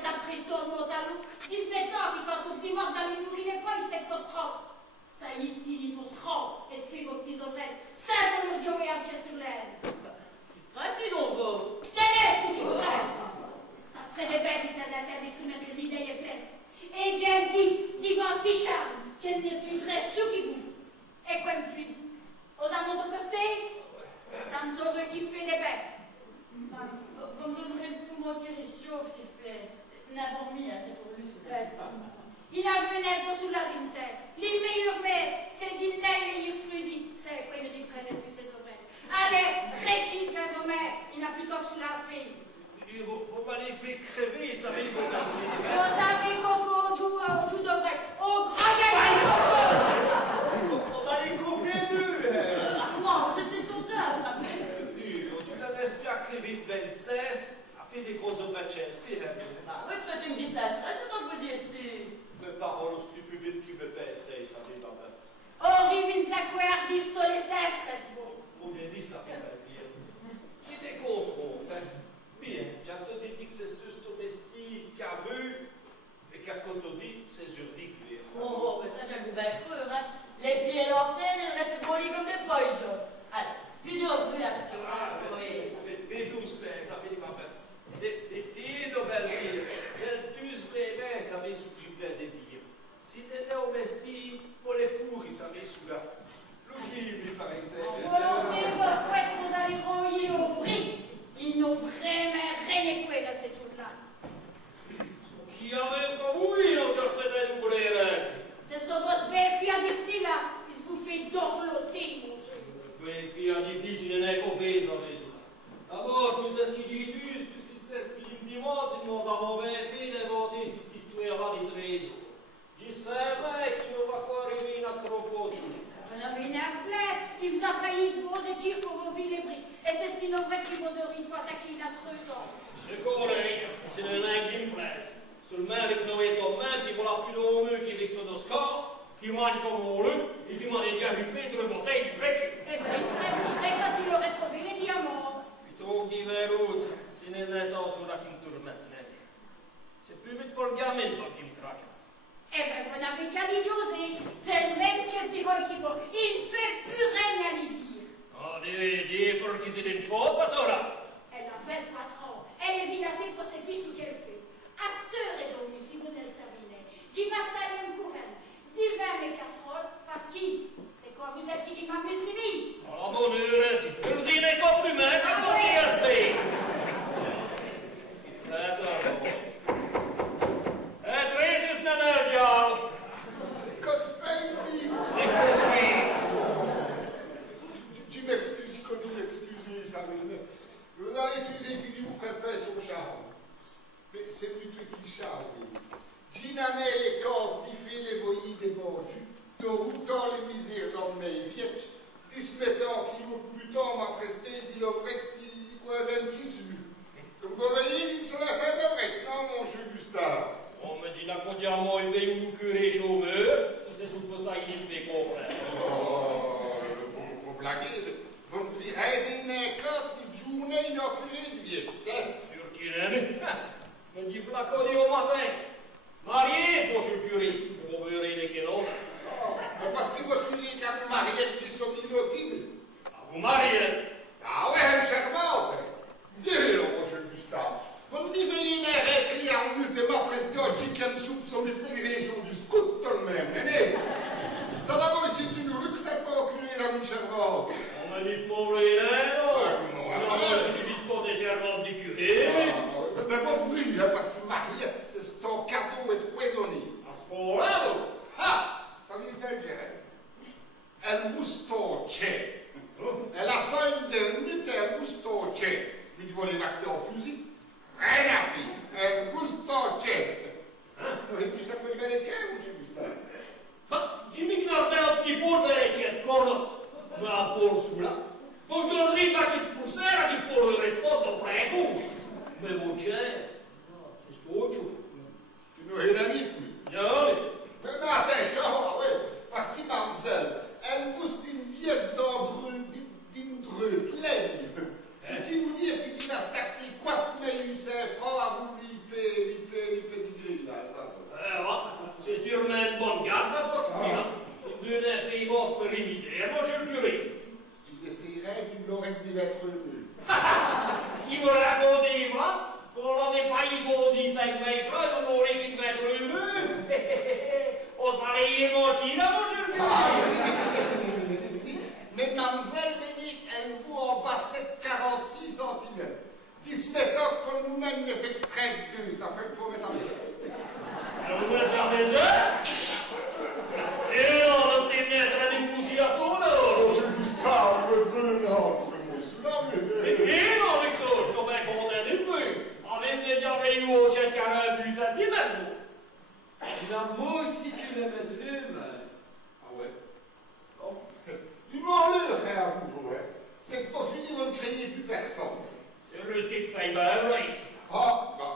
che t'ha preso il modello, ti spettacoli quand on ti mord dans les nourrir pas, il s'est contre. Ça y est, il faut se rendre et te faire vos petits oreilles. Ça, vous le dieu et un chest sur l'air. Qui ferait-il donc, vous? Tenez, ce qui vous rêve. Ça ferait des belles des têtes des fruits, des idées et plaisent. Et j'ai dit, si charme, qu'elle n'épuiserait ce qui vous. Et quoi me fit? Aux amours de costé, ça me sauve qui fait des belles. Vous me donnerez le poumon qui reste chauffe, s'il vous plaît. N'importe mis, c'est pour lui, s'il vous plaît. Il a vu naître sous la dignité. Les meilleurs mets, c'est dîner et les fruits. C'est quoi il reprenne plus ses oreilles. Allez, rétine vers vos mères, il n'a plus tôt que la fille. Vous m'avez fait crever, ça fait beaucoup. Vous avez compris au jour de vrai, au grand gagnant. On m'avait coupé deux. Comment? C'est ce tourneur, ça fait. Quand tu la laisses à crever de 26, a fait des grosses opérations, c'est la mienne. Bah oui, tu fais une dissesse, c'est tant que vous dites. Mes paroles, si tu plus vite qu'il me paie, ça fait pas mal. Arrive une saqueur, dire sur les cesses, reste bon. Combien dit ça fait mal bien? Qui des contrôles, fait? Bien, j'ai entendu dire que c'est ce domestique qui a vu et qui a contredit, c'est juridique. Oh, mais ça, j'ai vu bien creux, hein. Les pieds lancés, ils restent polis comme des poils, John. Allez, une autre relation, hein, oui. Fais doucement, ça fait pas mal. Des tirs de belle ville, elle tue vraiment, ça met sous du plein de dire. Si t'es domestique, pour les pourris, ça met sous là. Le guibi, par exemple. Volonté, votre fouette, vous allez renouer au fric. Ils n'ont vraiment rien écoué dans cette chose-là. Chi aveva voi non ti state di volere? Ce sont vos belles filles à définir là. Ils se bouffaient d'orloter, mon jeu. Quei figli di fisi non è offesa, mesura. D'abord, tu sais ce qu'il dit, tu sais ce qu'il dit, moi, si nous avons bien fait d'inventer cette histoire-là di trésor. Je savais qu'il ne va pas arriver une astropode. On a une affaire, il vous a payé une grosse tir pour vos villes et briques. Et c'est une vraie qui vous aurait une fois attaqué une autre temps. Je connais, c'est un angin place. Seulement, avec nos étonnements, qui voilà plus d'hommes qui avec son oscar, qui manque comme on le, et qui m'en est déjà vu mettre une bouteille de briques. Eh bien, il serait poussé quand il aurait trouvé les diamants. Plutôt que d'hiver autre, c'est une intention là qui me tourmente. C'est plus vite pour le gamin qui me tracasse. Eh bien, vous n'avez qu'à lui José. C'est le même chef d'héroïque qui vaut. Il ne fait plus rien à lui dire. Ah, dis pour qui c'est une faute, pas toi. Elle a 24 ans. Elle est vilassée pour ses bisous qu'elle fait. À cette heure et demie, si vous ne le savez, j'y vais installer une couronne, divers mes casseroles, parce que c'est quoi, vous êtes qui m'amuse, Mimi? Ah, bonne heure, si vous n'avez compliment, quand vous y restez. Attends. C'est comme Baby. C'est compris. Tu m'excuses, comme m'excuser, ça me. Vous allez utiliser qui dit vous préparez son charme. Mais c'est plutôt qui charme. Ginane les causes qui fait les voyis des bordus, te routant les misères dans mes vieilles, dismettant qui nous plus tard m'a presté, dit le vrai qui croisait qui su. Comme vous voyez, il se laisse à vrai. Non, mon jeu Gustave. On me dit qu'aujourd'hui, il veille où curé chômeur, c'est sous ça qu'il fait comprendre. Oh, vous blaguez. Vous me virez des quatre journées inaugurées de vieux. Sur qui l'aime? Me dit placodé au matin. Marié, mon jeu curé. On verrait les kénos. Parce que vous utilisez qu'un mariette qui sont millotines. Ah, vous mariez? Ah ouais, une charmante. Viens, mon jeu Gustave. Vous me vivez une arrêterie en minute et m'a presté un chicken soup sur mes petits régions du scout tout le même. Néné, ça d'abord ici, tu nous luxe à procurer la une charmante. On m'a dit pour les non. Non, je ne dis pas des charmantes du curé. De votre vue, parce que Mariette, c'est ton cadeau empoisonné. À ce point-là, Ah, ça vient bien dire. Elle moustoche. Elle a 5 minutes, elle moustoche. Mais tu vois les acteurs en fusil. Rien à faire. Elle moustoche. Oui, ça fait bien les tiens, monsieur Gustave. bah, Jimmy Knardin, un petit peu de l'étienne, corlotte. Mais à Paul Soula. Faut que je arrive à te pousser, à te pour le respect de prego. Mais mon Dieu, c'est autre chose. Tu nous réunites, lui. Non, Mais attention, oui, parce qu'il m'amzelle. Elle mousse une pièce d'endreux, pleine. Ce qui vous dit qu'il a stacké quoi, mais il s'est franc à vous liper. l'aurait dit être nul. Qui me racontait, moi? Qu'on n'avait pas eu posé 5 mètres, on aurait qui devait être heureux. On s'allait y mentir, là, mon Dieu. Mais mademoiselle, elle vous en bas 7,46 cm. 10 mètres pour nous-mêmes, ne fait que 32, ça fait qu'il faut mettre en place. Alors, vous mettez en maison? Et non, restez bien, très démoussé à son Oh, c'est du ça, on se donne Et non, Victor, je suis bien content de peu. On est déjà venu au check à 1 centimètres. La mouille, si tu le mesures, ah ouais. Bon. Il m'en le frère, vous, hein. C'est que pour finir, on ne craignait plus personne. C'est le ski de fait bien, right? Ah, bah,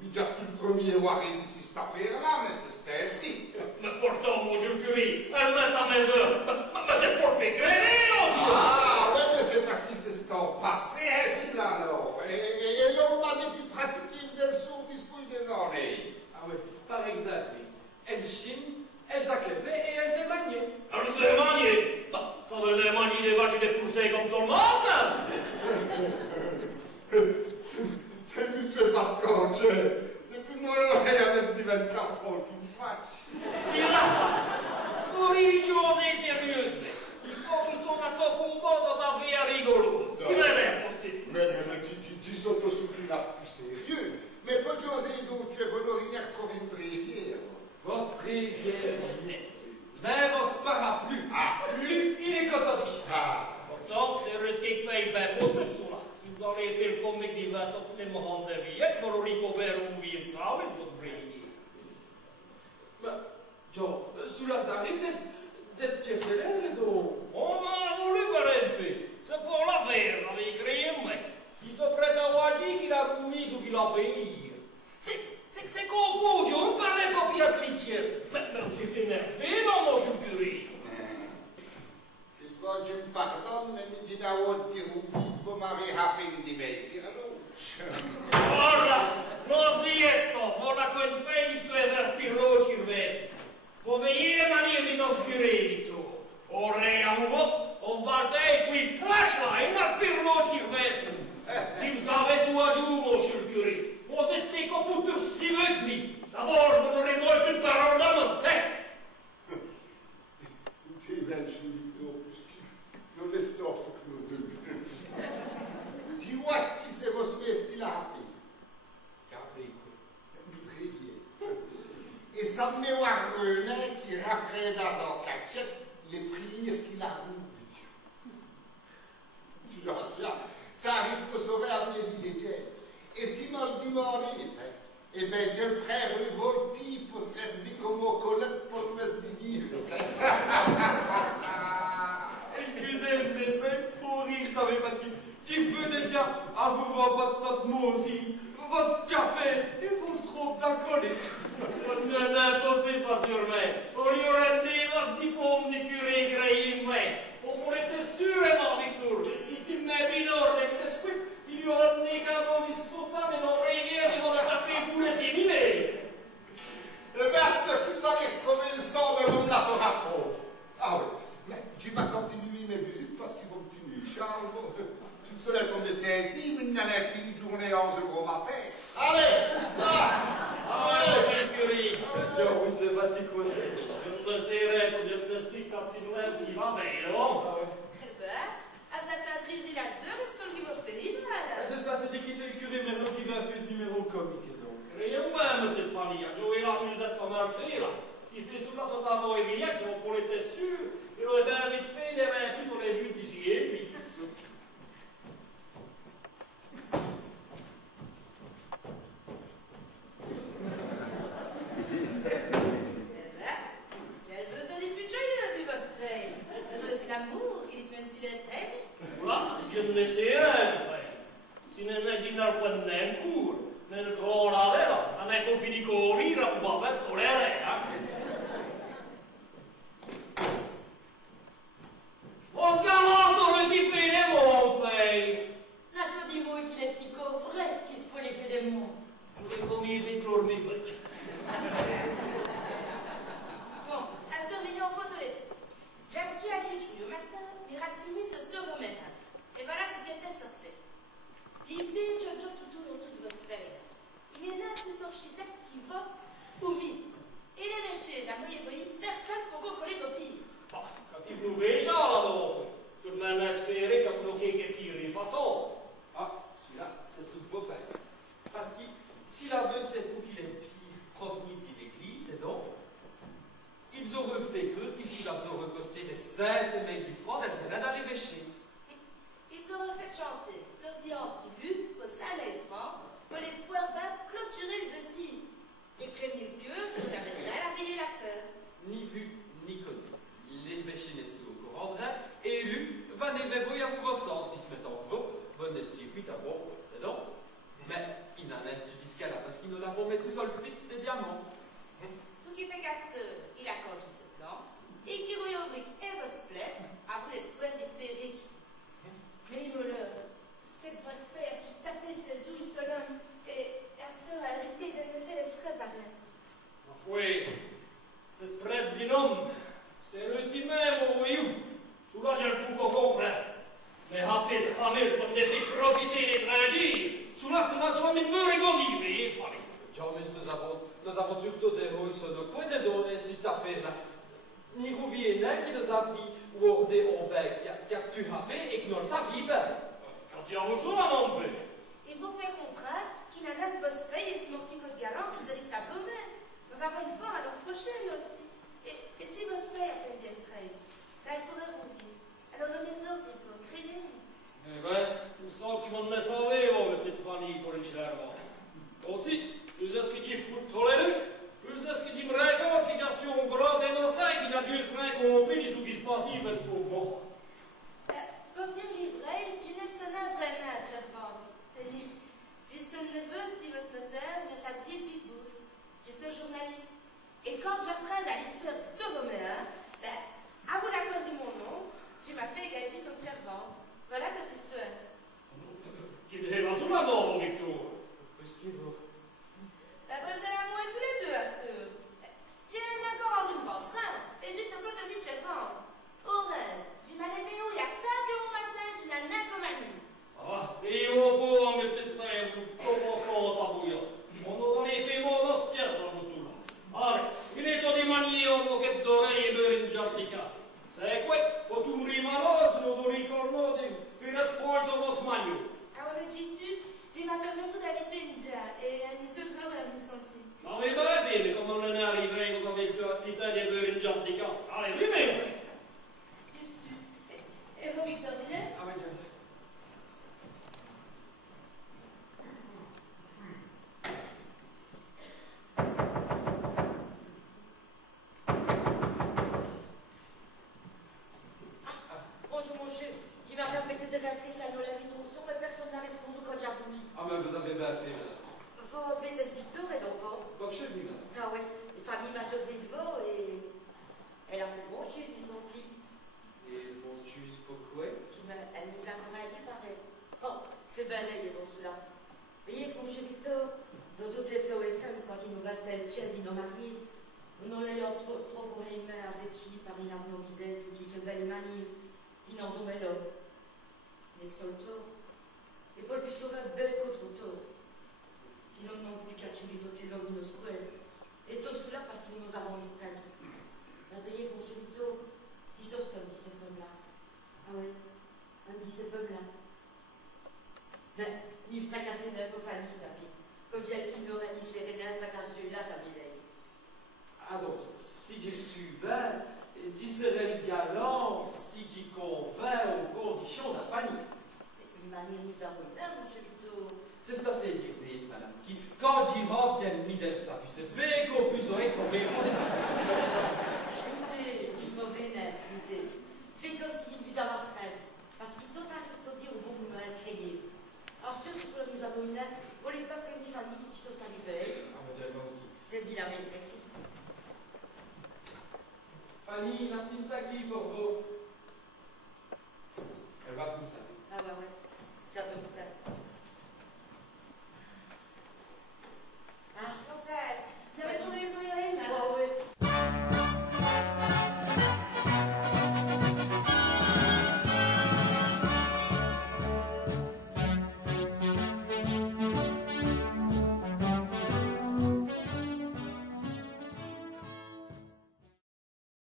mais juste le premier waré d'ici cette affaire-là, mais c'était ainsi. Mais pourtant, mon Dieu le curé, elle met à maison. Mais c'est pour faire crever, non, si Ah, ouais, mais c'est parce qu'il se sont passé ainsi là, alors. Et l'homme m'a dit qu'il pratiquait des sourds disponibles des années. Ah ouais, par exemple, elle chine, elle a clevé et elle s'est maniée. Elle s'est maniée. Ça venait manier des vaches et des poussées comme tout le monde, ça. C'est mutuel parce qu'on c'est plus moi l'oreille avec des 20 casseroles qui me fâchent. Si là, sourire et sérieusement. Il faut que ton accord au bord dans ta vie à rigolo. Si c'est possible. Mais tu sautes au soutien plus sérieux. Mais pour José d'où tu es volorinaire trouver une brévière. Vos préviens, mais vos parapluies. Ah, lui, il est content. Ah. Pourtant, c'est risqué de faire bien possible, ça. Ils auraient fait le comique des bateaux de les morts de billets, pour le récupérer ou bien ça, mais c'est ce brévier. Mais, Joe, sous la zarine, des tchessélés, donc. On m'a voulu par un fait. C'est pour la faire, j'avais écrit un mec. Il se prête à Wadi qu'il a commis ou qu'il a fait hier. C'est qu'au bout, Joe, on parlait pas bien de clichés. Mais on s'est fait énerver, non, mon Jules Curie. Je me pardonne, mais je dis à votre dire vous m'avez rappelé une débête. Ora, non si esto, ora quel felice per pirlo che vede. Può venire mania di non spirito. Ora a uno, o guardai qui flashline a pirlo che vede. Ti savais tu a giù, mon cher curé. Vous restez comme vous tous si vecchi. D'abord, vous n'aurez moins qu'une parole d'homme, hein? Écoutez, belle Victor, puisque le reste entre nous deux. Dis-moi qui c'est votre messe qui l'a rappelé. Capé, quoi. Du brévier. Et ça me met voir René qui rappelait dans un cachette les prières qu'il a oubliées. Tu vois, ça arrive que sauver à les vies des dieux. Et si m'en demandé, eh bien, je prends une voltige pour servir comme au collègue pour me se dire. Excusez-moi, mais faut rire, ça veut parce que tu veux déjà avoir votre mot aussi. Vous capez et vous se robe d'acolyte. Non, impossible, pas sûrement. On y aurait dit, votre diplôme de curé créé, mais on était sûr, non, Victor. Si tu m'as mis l'ordre, il y aurait des cadeaux de sautant et nos rivières, ils vont attaquer vous les séminaires. Le master, vous allez retrouver le sang de l'homme la Torafro. Ah oui, mais tu vas continuer mes visites parce qu'ils vont finir. Charles, tu te souviens comme les saisies, mais il n'y en a fini de journée 11 euros matin. Allez, pousse ça. Allez. Curé. Tiens, oui, c'est le Vatican. Je me serai au diagnostic castinouin qui va bien, non? Eh ben, vous êtes un tribunal là-dessus, donc c'est qui vous plaît, C'est ça, c'était qui c'est le curé Merlot qui va faire ce numéro comique, donc. Rien même, petite famille. Joey la musette comme un frère. S'il fait sous la tête avant et billette, on pourrait être sûr. Il aurait bien vite fait, il avait plus tous les buts d'ici et puis. Je ne sais rien, si non è ginnal quando culo, nel cola vero, non è con fini correre, ma verso le re, On se galance sur le petit fait des mots, frère. Là, tu dis moi qu'il est si coffret qu'il se peut les faire des mots. Je vais comme il fait clore mes potes. Bon, à ce mignon pote les. J'astu à l'étude au matin, mais Raxini se te remet. Et voilà solstice des diamants. Ce qui fait Castor, il a conçu ce plan, et qui rubrique et vos place, à vous l'espoir d'espérer. Mais Moller, cette vosse fesse qui tapait ses ouïes solemnes, et Castor a risqué de me faire les frais par là. Ma foi, c'est spread d'un homme, c'est l'ultime au voyou. Souvent je le trouve comprendre. Mais après ce famille pour me faire profiter des tragédies, souvent c'est ma soi même mort et gosy, mais famille. Ciao, mais nous avons surtout des rôles sur nos coins de cette affaire-là. Ni Rouvienne qui nous a mis hors des bec, qui a stu happé et qui nous le savait bien. Quand il y a besoin, non fait. Il vous fait comprendre qu'il a notre bosse feuille et ce mortico de galant qui se risque à Beaumais. Nous avons une part à l'heure prochaine aussi. Et si vosse feuille a fait bien straight, là il faudrait rouvier. Alors le maison, il faut créer. Eh ben, nous sommes qui vont me sauver, ma petite Fanny, pour une chère. Aussi, plus est-ce que tu fous tolérer, plus est-ce que tu me racontes que tu as un grand innocent qui n'a juste rien compris de ce qui se passe ici, parce que pour moi. Pour dire les vrais, tu ne sonnais vraiment, je pense. J'ai son neveu, Steve Notaire, mais ça faisait pitbull. Je suis journaliste. Et quand j'apprends à l'histoire du Tauroméen, à vous la de mon nom, tu m'as fait gager comme servante. Voilà toute l'histoire. Qui me va sous la mort, Victor. Qu'est-ce qu'il veut? Vous êtes à moi tous les deux à cette heure. Tu es encore en une train, et tu sais ce que tu dis de servante. Horace, tu m'as levé où il y a 5 heures au matin, tu n'as rien comme ami. Ah, et au pauvre, mes petites frères, vous comment pas bouillant. On nous en est fait mon ostia, ça vous saoule. Allez, il est temps de manier en moquette d'oreille et beurre une jarre de café. C'est quoi? Faut tout mourir malade, nos oreilles cornotes, faire l'espoir sur vos magnos. Ah ouais, mais tu m'as permis tout d'habiter une jarre, et elle n'est toujours pas me sentir. Non, mais bref, mais comme on en est arrivé, vous avez l'Italie de beurre une jarre de café. Allez, venez! Tu le suis. Et vous, Victorine? Ah, oui, tiens. Bonjour, mon chef. Tu m'as permis de te rappeler ça dans la vie ton son, mais personne n'a répondu quand j'ai voulu. Ah, mais vous avez bien fait, madame. Vous appelez Victor et donc vous? Bon, chez vous, madame. Ah oui. Et Fanny m'a josé de vous et elle a fait bon chose, ils sont plis. Et bon, tu sais pourquoi? Elle nous a encore dit pareil. Oh, c'est balayé dans cela. Voyez, mon cher Victor, nous autres les Flow FM, quand il nous restait le chaise, ils nous mariés. Nous n'en ayant trop pour les mains à cette chie par une arme visette, ou qui se belle manie, ils n'en tombaient l'homme. Les soltors. Et Paul qui saurait belle contre tort. Qui n'en manque plus qu'à tuer d'autres l'homme de square. Et tout cela parce que nous avons restreint. La veillée, mon cher Victor, qui sauce comme dit ces femmes-là. Ah ouais, un dit ces femmes-là. Mais, ni le tracassé d'un peu Fanny, ça fait. Comme j'ai qui l'aurait dit les rénales, pas caché là, ça m'élève. Ah, donc, si je suis bien, tu serais galant si tu convaincs aux conditions de la famille. Une manière nous avons là, mon cher Victor. C'est assez dire, vite, madame, qui, quand il rentre, bien mis dans sa vie, c'est bien qu'on puisse aurait qu'on pour des affaires. Écoutez, du mauvais nerf, écoutez. Fais comme s'il vous avait